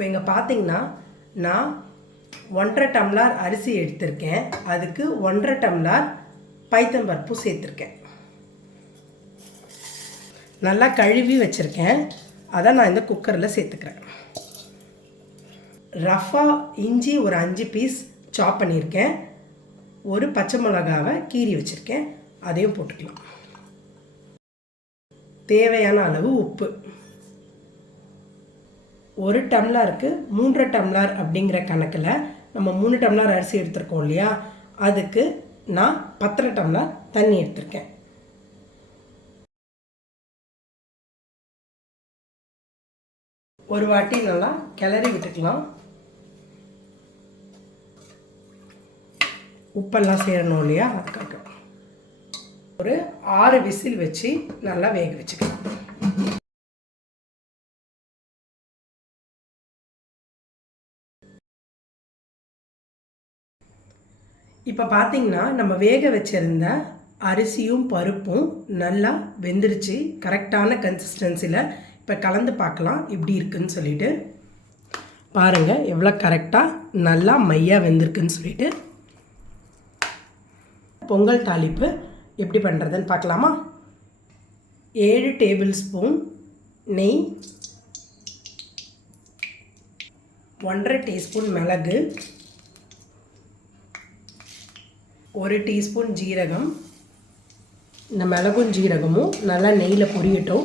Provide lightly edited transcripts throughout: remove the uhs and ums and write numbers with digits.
இப்போ இங்கே பார்த்தீங்கன்னா நான் 1.5 டம்ளர் அரிசி எடுத்திருக்கேன். அதுக்கு 1.5 டம்ளர் பைத்தம்பருப்பு சேர்த்துருக்கேன். நல்லா கழுவி வச்சுருக்கேன். அதை நான் இந்த குக்கரில் சேர்த்துக்கிறேன். ரஃபாக இஞ்சி ஒரு 5 பீஸ் சாப் பண்ணியிருக்கேன். ஒரு பச்சை மிளகாவை கீறி வச்சுருக்கேன். அதையும் போட்டுக்கலாம். தேவையான அளவு உப்பு. 1 டம்ளருக்கு 3 டம்ளர் அப்படிங்கிற கணக்கில் நம்ம 3 டம்ளர் அரிசி எடுத்துருக்கோம் இல்லையா, அதுக்கு நான் 10 டம்ளர் தண்ணி எடுத்திருக்கேன். ஒரு வாட்டி நல்லா கிளறி விட்டுக்கலாம். உப்பெல்லாம் சேரணும் இல்லையா, அதுக்காக ஒரு 6 விசில் வச்சு நல்லா வேக வச்சுக்கலாம். இப்போ பார்த்தீங்கன்னா நம்ம வேக வச்சுருந்த அரிசியும் பருப்பும் நல்லா வெந்துருச்சு. கரெக்டான கன்சிஸ்டன்சியில் இப்போ கலந்து பார்க்கலாம் எப்படி இருக்குன்னு சொல்லிட்டு. பாருங்கள் எவ்வளோ கரெக்டாக நல்லா மையாக வெந்திருக்குன்னு சொல்லிட்டு. பொங்கல் தாளிப்பு எப்படி பண்ணுறதுன்னு பார்க்கலாமா? 7 டேபிள் ஸ்பூன் நெய், 1.5 டீஸ்பூன் மிளகு, 1 டீஸ்பூன் ஜீரகம். இந்த மிளகும் ஜீரகமும் நல்லா நெய்யில் பொரியட்டும்.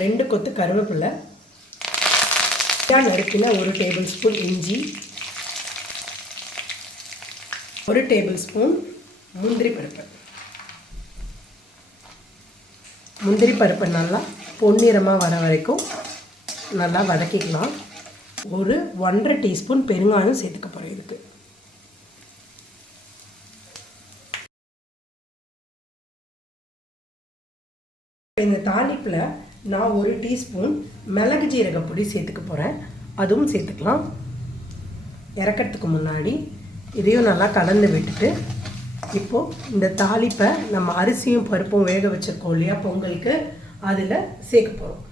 2 கொத்து கருவேப்பிலை, நறுக்கின 1 டேபிள் ஸ்பூன் இஞ்சி, 1 டேபிள் ஸ்பூன் முந்திரி பருப்பு. முந்திரி பருப்பு நல்லா பொன்னிறமாக வர வரைக்கும் நல்லா வதக்கிக்கலாம். ஒரு 1.5 டீஸ்பூன் பெருங்காயம் சேர்த்துக்க போகிறேன் இதுக்கு. இந்த தாளிப்பில் நான் 1 டீஸ்பூன் மிளகு ஜீரக பொடி சேர்த்துக்க போகிறேன். அதுவும் சேர்த்துக்கலாம். இறக்கிறதுக்கு முன்னாடி இதையும் நல்லா கலந்து விட்டுட்டு இப்போது இந்த தாளிப்பை நம்ம அரிசியும் பருப்பும் வேக வச்சுருக்கோம் இல்லையா பொங்கலுக்கு, அதில் சேர்க்க போகிறோம்.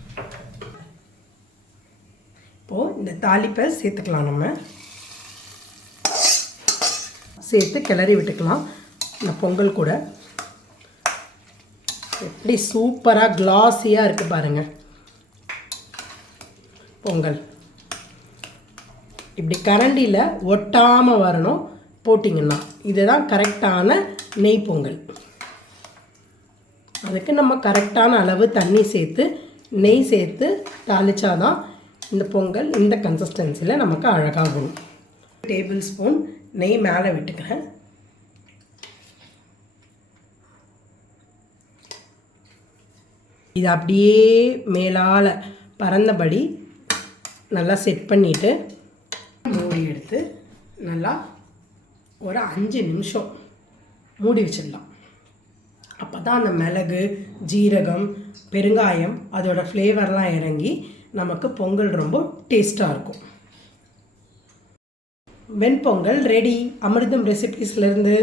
இப்போது இந்த தாளிப்பை சேர்த்துக்கலாம். நம்ம சேர்த்து கிளறி விட்டுக்கலாம். இந்த பொங்கல் கூட எப்படி சூப்பராக கிளாஸியாக இருக்குது பாருங்கள் பொங்கல். இப்படி கரண்டியில் ஒட்டாமல் வரணும் போட்டிங்கன்னா. இதுதான் கரெக்டான நெய் பொங்கல். அதுக்கு நம்ம கரெக்டான அளவு தண்ணி சேர்த்து நெய் சேர்த்து தாளிச்சாதான் இந்த பொங்கல் இந்த கன்சிஸ்டன்சியில் நமக்கு அழகாகும். டேபிள் ஸ்பூன் நெய் மேலே விட்டுக்கிறேன். இது அப்படியே மேலால் பறந்தபடி நல்லா செட் பண்ணிவிட்டு மூடி எடுத்து நல்லா ஒரு 5 நிமிஷம் மூடி வச்சிடலாம். அப்போ தான் அந்த மிளகு ஜீரகம் பெருங்காயம் அதோட ஃப்ளேவர்லாம் இறங்கி நமக்கு பொங்கல் ரொம்ப டேஸ்ட்டாக இருக்கும். வெண்பொங்கல் ரெடி. அமிர்தம் ரெசிபீஸ்லேருந்து.